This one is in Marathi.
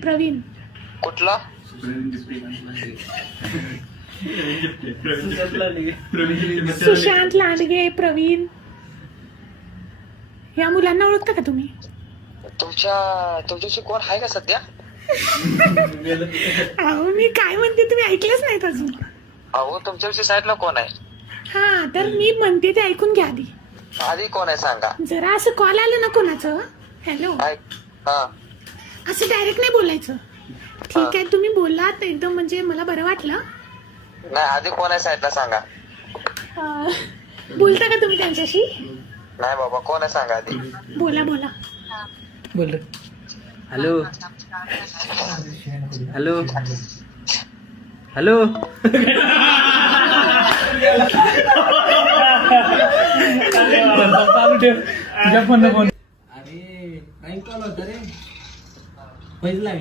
प्रवीण. कुठला? सुशांत लांडगे. प्रवीण. या मुलांना ओळखता का तुम्ही? तुमच्याशी कोण आहे का सध्या? अहो मी काय म्हणते तुम्ही ऐकलंच नाहीत अजून. अहो तुमच्याविषयी साईडला कोण आहे? हा तर मी म्हणते ते ऐकून घ्या आधी. आधी कोण आहे सांगा. जरा असं कॉल आलं ना कोणाचं, हॅलो, हा असं डायरेक्ट नाही बोलायचं. ठीक आहे तुम्ही बोलात एकदम, म्हणजे मला बरं वाटलं. नाही, आधी कोण आहे साईडला सांगा. बोलता का तुम्ही त्यांच्याशी? नाही बाबा, कोण आहे सांगा आधी. बोला बोला. बोल. Hello hello hello. चालू ठेव तुझ्या फोन. अरे प्रँक कॉल होता रे, पैसे लागले.